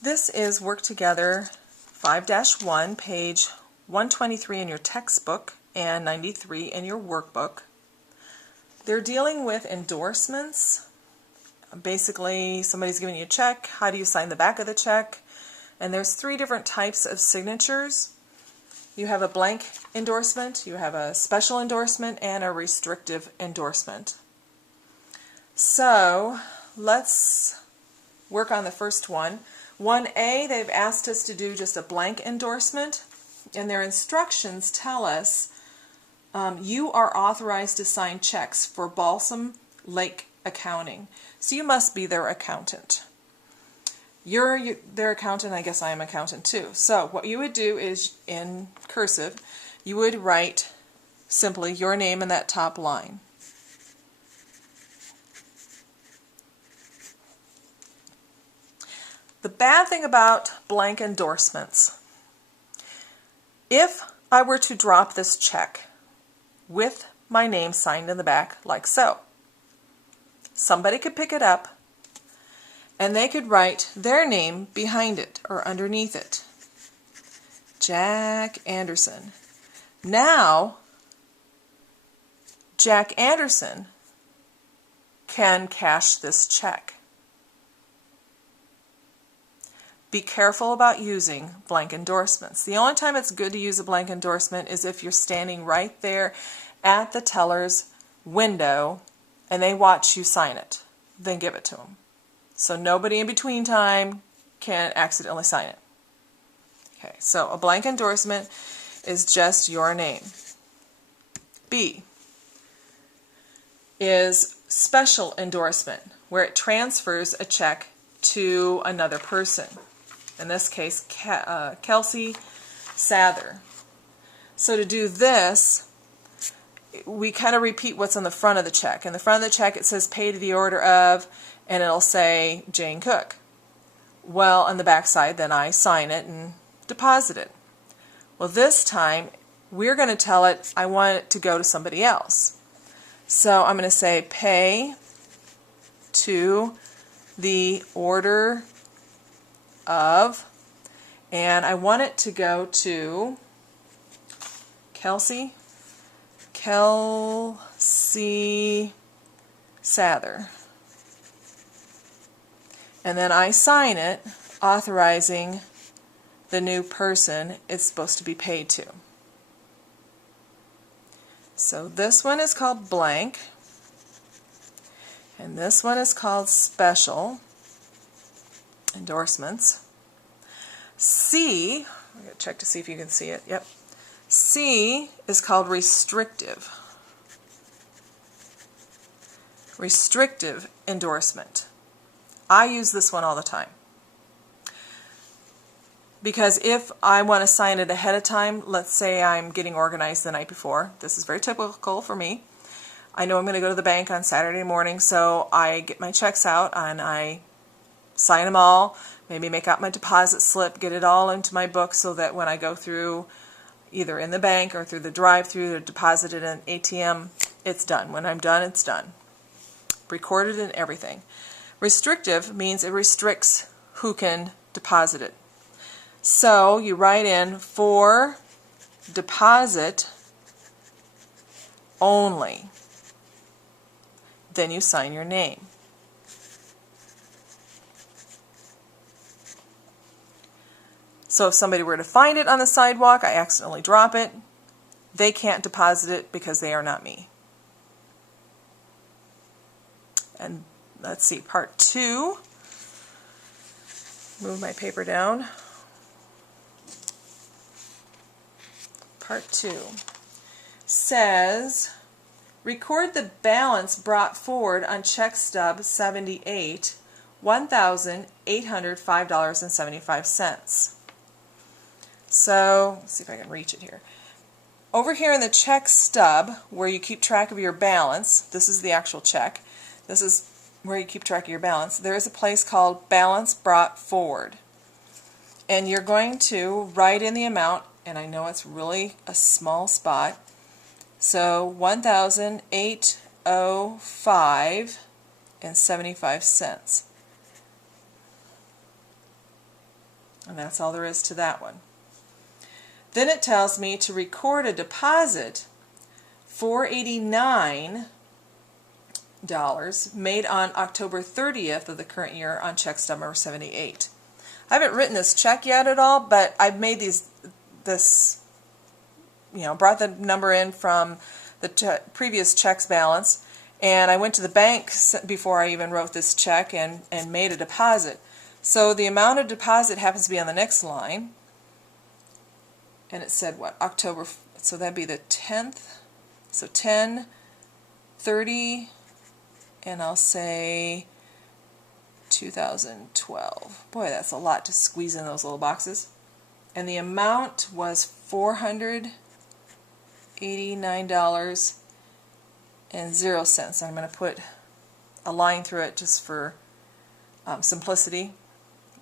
This is Work Together 5-1, page 123 in your textbook and 93 in your workbook. They're dealing with endorsements. Basically, somebody's giving you a check. How do you sign the back of the check? And there's 3 different types of signatures. You have a blank endorsement, you have a special endorsement, and a restrictive endorsement. So let's work on the first one. 1A, they've asked us to do just a blank endorsement, and their instructions tell us you are authorized to sign checks for Balsam Lake Accounting. So you must be their accountant. You're their accountant, I guess I am accountant too. So what you would do is, in cursive, you would write simply your name in that top line. The bad thing about blank endorsements, if I were to drop this check with my name signed in the back like so, somebody could pick it up and they could write their name behind it or underneath it. Jack Anderson. Now, Jack Anderson can cash this check. Be careful about using blank endorsements. The only time it's good to use a blank endorsement is if you're standing right there at the teller's window and they watch you sign it. Then give it to them. So nobody in between time can accidentally sign it. Okay, so a blank endorsement is just your name. B is special endorsement, where it transfers a check to another person. In this case, Kelsey Sather. So to do this, we kind of repeat what's on the front of the check. In the front of the check, it says pay to the order of, and it'll say Jane Cook. Well, on the back side, then I sign it and deposit it. Well, this time, we're going to tell it I want it to go to somebody else. So I'm going to say pay to the order of, and I want it to go to Kelsey Sather. And then I sign it, authorizing the new person it's supposed to be paid to. So this one is called blank, and this one is called special endorsements. C, I'm going to check to see if you can see it. Yep. C is called restrictive. Restrictive endorsement. I use this one all the time. Because if I want to sign it ahead of time, let's say I'm getting organized the night before. This is very typical for me. I know I'm going to go to the bank on Saturday morning, so I get my checks out and I sign them all, maybe make out my deposit slip, get it all into my book so that when I go through either in the bank or through the drive-through or deposit it in an ATM, it's done. When I'm done, it's done. Recorded and everything. Restrictive means it restricts who can deposit it. So you write in for deposit only. Then you sign your name. So if somebody were to find it on the sidewalk, I accidentally drop it, they can't deposit it because they are not me. And let's see, part 2. Move my paper down. Part 2 says, record the balance brought forward on check stub 78, $1,805.75. So, let's see if I can reach it here. Over here in the check stub, where you keep track of your balance, this is the actual check, this is where you keep track of your balance, there is a place called balance brought forward. And you're going to write in the amount, and I know it's really a small spot, so $1,805.75. And that's all there is to that one. Then it tells me to record a deposit, $489 made on October 30th of the current year on check stub number 78. I haven't written this check yet at all, but I've made brought the number in from the previous check's balance, and I went to the bank before I even wrote this check and made a deposit. So the amount of deposit happens to be on the next line, and it said what? October, so that'd be the 10th, so 10/30, and I'll say 2012. Boy, that's a lot to squeeze in those little boxes. And the amount was $489.00. I'm going to put a line through it just for simplicity.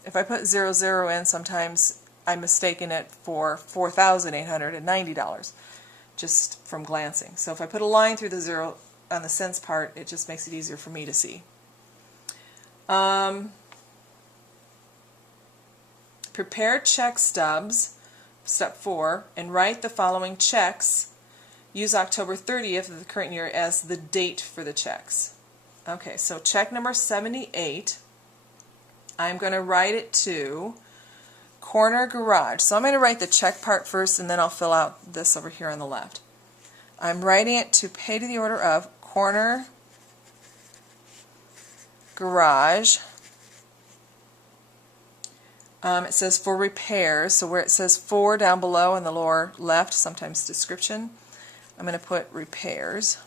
If I put 00 in, sometimes I'm mistaken it for $4,890 just from glancing. So if I put a line through the 0 on the cents part, it just makes it easier for me to see. Prepare check stubs, step 4, and write the following checks. Use October 30th of the current year as the date for the checks. Okay, so check number 78, I'm going to write it to Corner Garage. So I'm going to write the check part first, and then I'll fill out this over here on the left. I'm writing it to pay to the order of Corner Garage. It says for repairs, so where it says for down below in the lower left, sometimes description, I'm going to put repairs.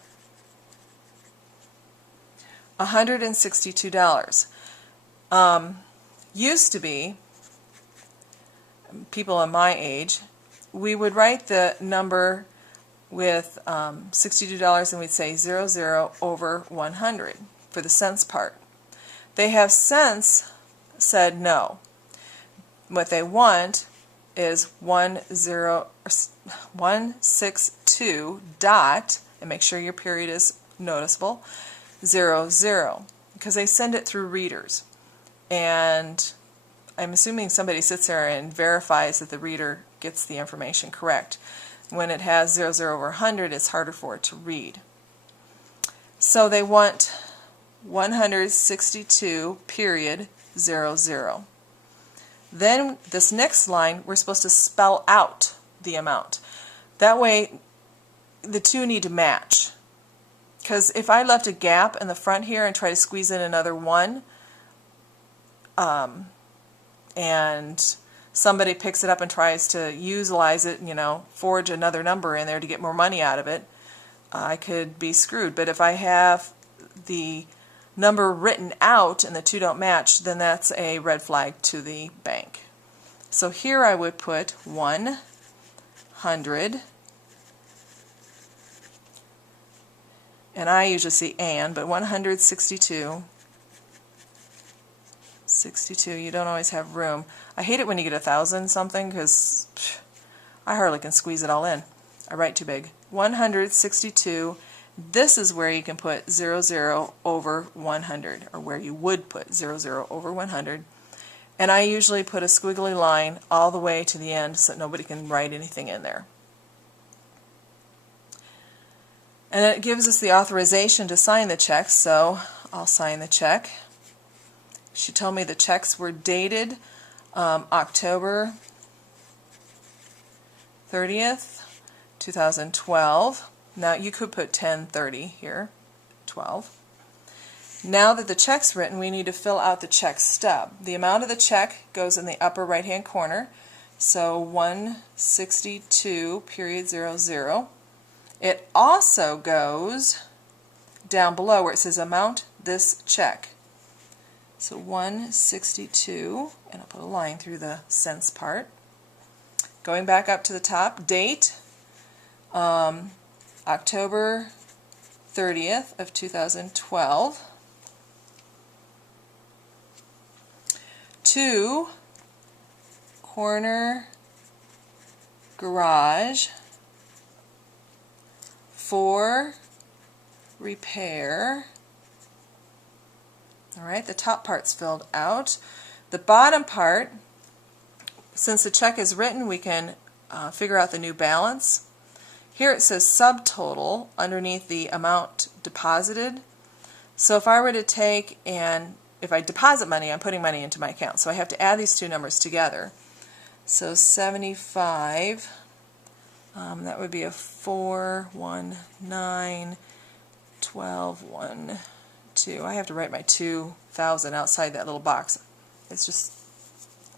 $162. Used to be, people in my age, we would write the number with $62 and we'd say 00 over 100 for the cents part. They have since said no. What they want is 162 dot, and make sure your period is noticeable, 00, because they send it through readers. And I'm assuming somebody sits there and verifies that the reader gets the information correct. When it has 00 over 100, it's harder for it to read. So they want 162 period 00. Then this next line, we're supposed to spell out the amount. That way the two need to match. Because if I left a gap in the front here and try to squeeze in another one, and somebody picks it up and tries to utilize it, forge another number in there to get more money out of it, I could be screwed. But if I have the number written out and the two don't match, then that's a red flag to the bank. So here I would put 100, and I usually see but 162. 62, you don't always have room. I hate it when you get 1,000 something, because I hardly can squeeze it all in. I write too big. 162. This is where you can put 00 over 100, or where you would put 00 over 100. And I usually put a squiggly line all the way to the end so that nobody can write anything in there. And then it gives us the authorization to sign the check, so I'll sign the check. She told me the checks were dated October 30th, 2012. Now you could put 10/30 here, 12. Now that the check's written, we need to fill out the check stub. The amount of the check goes in the upper right hand corner, so 162 period 00. It also goes down below where it says amount this check. So 162, and I'll put a line through the cents part. Going back up to the top, date, October 30th of 2012. To Corner Garage for repair. All right, the top part's filled out. The bottom part, Since the check is written, we can figure out the new balance. Here it says subtotal underneath the amount deposited. So if I were to take and if I deposit money, I'm putting money into my account. So I have to add these two numbers together. So 75, that would be a 4, 1, 9, 12, 1, 2. I have to write my 2,000 outside that little box. It's just,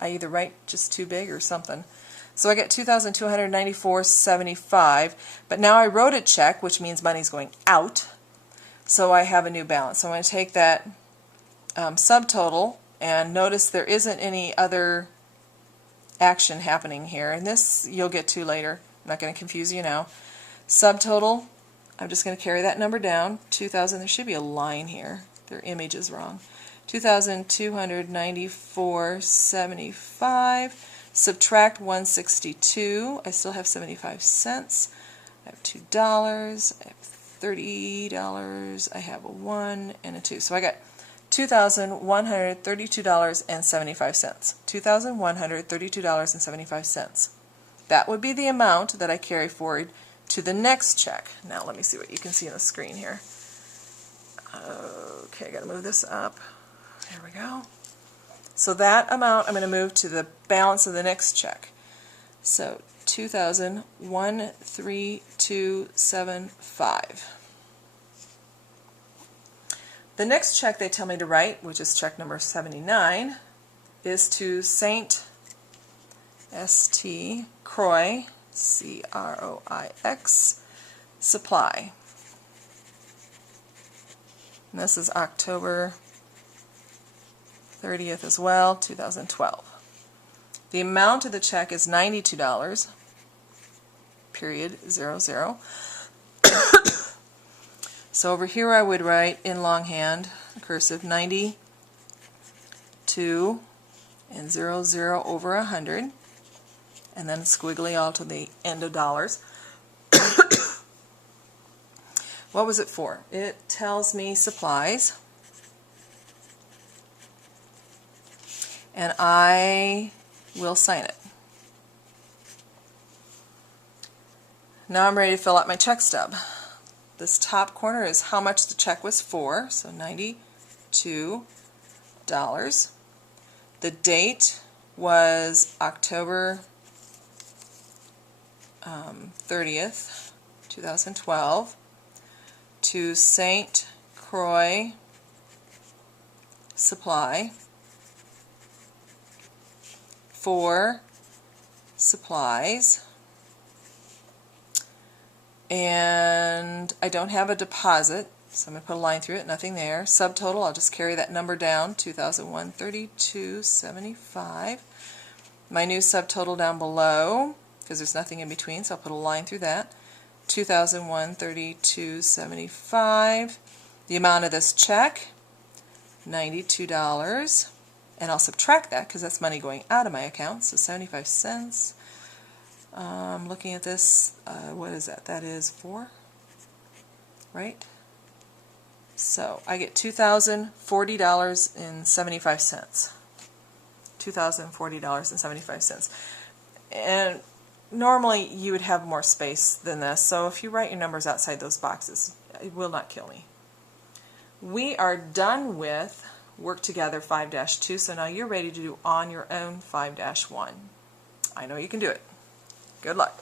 I either write just too big or something. So I get 2,294.75, but now I wrote a check, which means money's going out, so I have a new balance. So I'm going to take that subtotal, and notice there isn't any other action happening here, and this you'll get to later. I'm not going to confuse you now. Subtotal, I'm just going to carry that number down. 2,000, there should be a line here. Their image is wrong. 2,294.75. Subtract 162. I still have 75 cents. I have $2. I have $30. I have a 1 and a 2. So I got $2,132.75. $2,132.75. That would be the amount that I carry forward to the next check. Now let me see what you can see on the screen here. Okay, I got to move this up. There we go. So that amount I'm going to move to the balance of the next check. So $2,132.75. The next check they tell me to write, which is check number 79, is to St. St. Croix, C-R-O-I-X, Supply. And this is October 30th as well, 2012. The amount of the check is $92, period, 00. So over here I would write in longhand, cursive, 92 and 00 over 100, and then squiggly all to the end of dollars. What was it for? It tells me supplies. And I will sign it. Now I'm ready to fill out my check stub. This top corner is how much the check was for, so $92. The date was October 30th, 2012, to St. Croix Supply for supplies, and I don't have a deposit, so I'm going to put a line through it, nothing there. Subtotal, I'll just carry that number down, 2,132.75. My new subtotal down below, because there's nothing in between, so I'll put a line through that, 2,132.75. The amount of this check, $92. And I'll subtract that because that's money going out of my account, so 75 cents. Looking at this, what is that? That is 4, right? So I get $2,040.75. $2,040.75. And normally you would have more space than this, so if you write your numbers outside those boxes, it will not kill me. We are done with Work Together 5-2, so now you're ready to do on your own 5-1. I know you can do it. Good luck.